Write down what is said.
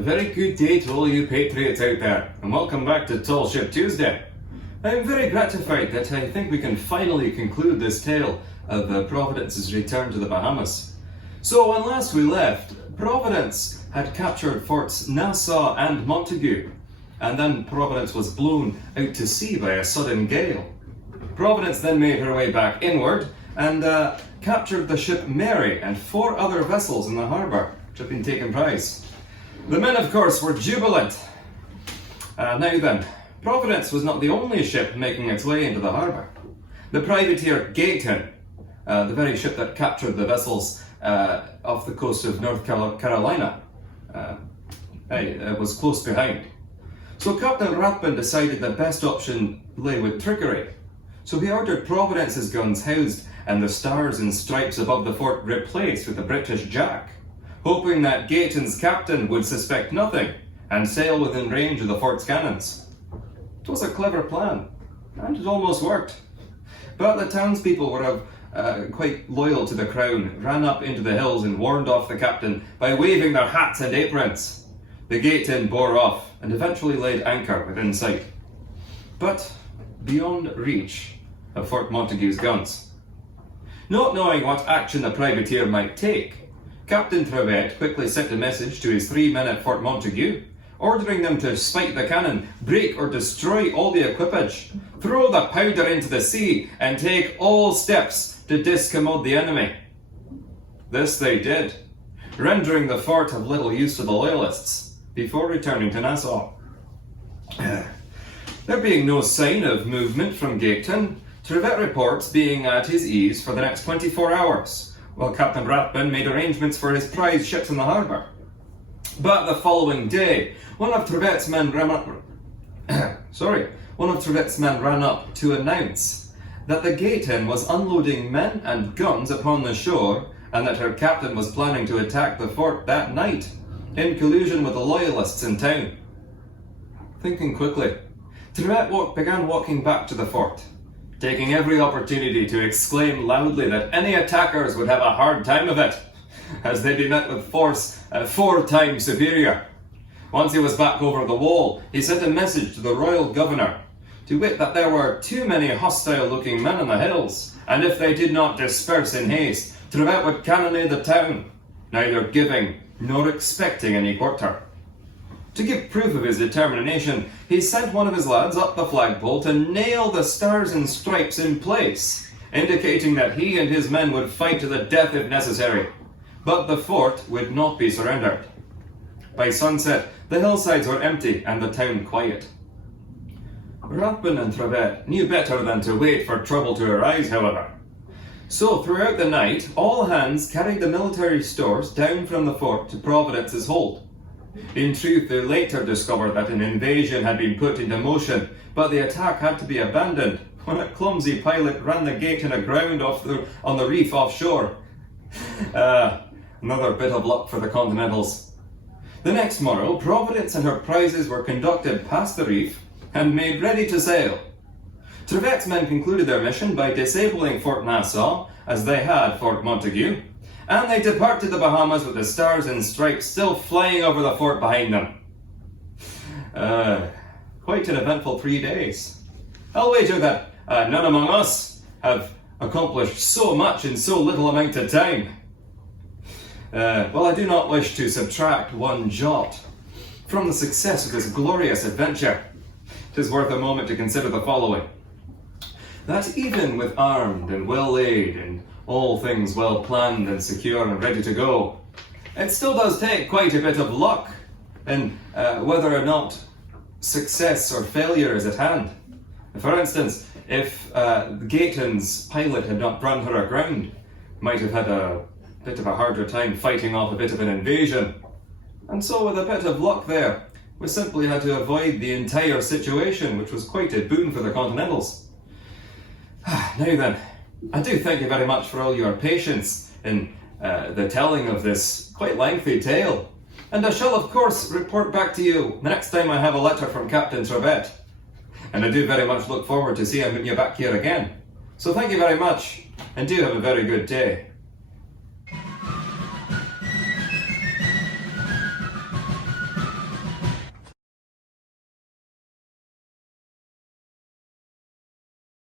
A very good day to all you patriots out there, and welcome back to Tall Ship Tuesday. I'm very gratified that I think we can finally conclude this tale of Providence's return to the Bahamas. So when last we left, Providence had captured Forts Nassau and Montague, and then Providence was blown out to sea by a sudden gale. Providence then made her way back inward and captured the ship Mary and 4 other vessels in the harbour, which had been taken prize. The men, of course, were jubilant. Now then, Providence was not the only ship making its way into the harbour. The privateer Gatun, the very ship that captured the vessels off the coast of North Carolina, was close behind. So Captain Rathbun decided the best option lay with trickery. So he ordered Providence's guns housed and the stars and stripes above the fort replaced with a British Jack, hoping that Gatun's captain would suspect nothing and sail within range of the fort's cannons. It was a clever plan, and it almost worked. But the townspeople were quite loyal to the crown, ran up into the hills and warned off the captain by waving their hats and aprons. The Gatun bore off and eventually laid anchor within sight, but beyond reach of Fort Montague's guns. Not knowing what action the privateer might take, Captain Trevette quickly sent a message to his 3 men at Fort Montague, ordering them to spike the cannon, break or destroy all the equipage, throw the powder into the sea, and take all steps to discommode the enemy. This they did, rendering the fort of little use to the loyalists, before returning to Nassau. There being no sign of movement from Gatun, Trevette reports being at his ease for the next 24 hours, while Captain Rathbun made arrangements for his prize ships in the harbour. But the following day, one of Trevette's men ran up to announce that the Gatun was unloading men and guns upon the shore, and that her captain was planning to attack the fort that night, in collusion with the loyalists in town. Thinking quickly, Trevette began walking back to the fort, taking every opportunity to exclaim loudly that any attackers would have a hard time of it, as they'd be met with force 4 times superior. Once he was back over the wall, he sent a message to the royal governor, to wit that there were too many hostile-looking men on the hills, and if they did not disperse in haste, Trevette would cannonade the town, neither giving nor expecting any quarter. To give proof of his determination, he sent one of his lads up the flagpole to nail the stars and stripes in place, indicating that he and his men would fight to the death if necessary. But the fort would not be surrendered. By sunset, the hillsides were empty and the town quiet. Rathbun and Trevette knew better than to wait for trouble to arise, however. So throughout the night, all hands carried the military stores down from the fort to Providence's hold. In truth, they later discovered that an invasion had been put into motion, but the attack had to be abandoned when a clumsy pilot ran the Gatun aground on the reef offshore. Another bit of luck for the Continentals. The next morrow, Providence and her prizes were conducted past the reef and made ready to sail. Trevette's men concluded their mission by disabling Fort Nassau, as they had Fort Montague, and they departed the Bahamas with the stars and stripes still flying over the fort behind them. Quite an eventful 3 days. I'll wager that none among us have accomplished so much in so little amount of time. Well, I do not wish to subtract one jot from the success of this glorious adventure. It is worth a moment to consider the following: that even with armed and well laid and all things well planned and secure and ready to go, it still does take quite a bit of luck in whether or not success or failure is at hand. For instance, if Gatun's pilot had not run her aground, might have had a bit of a harder time fighting off a bit of an invasion. And so with a bit of luck there, we simply had to avoid the entire situation, which was quite a boon for the Continentals. Now then, I do thank you very much for all your patience in the telling of this quite lengthy tale. And I shall of course report back to you the next time I have a letter from Captain Trevette. And I do very much look forward to seeing you back here again. So thank you very much, and do have a very good day.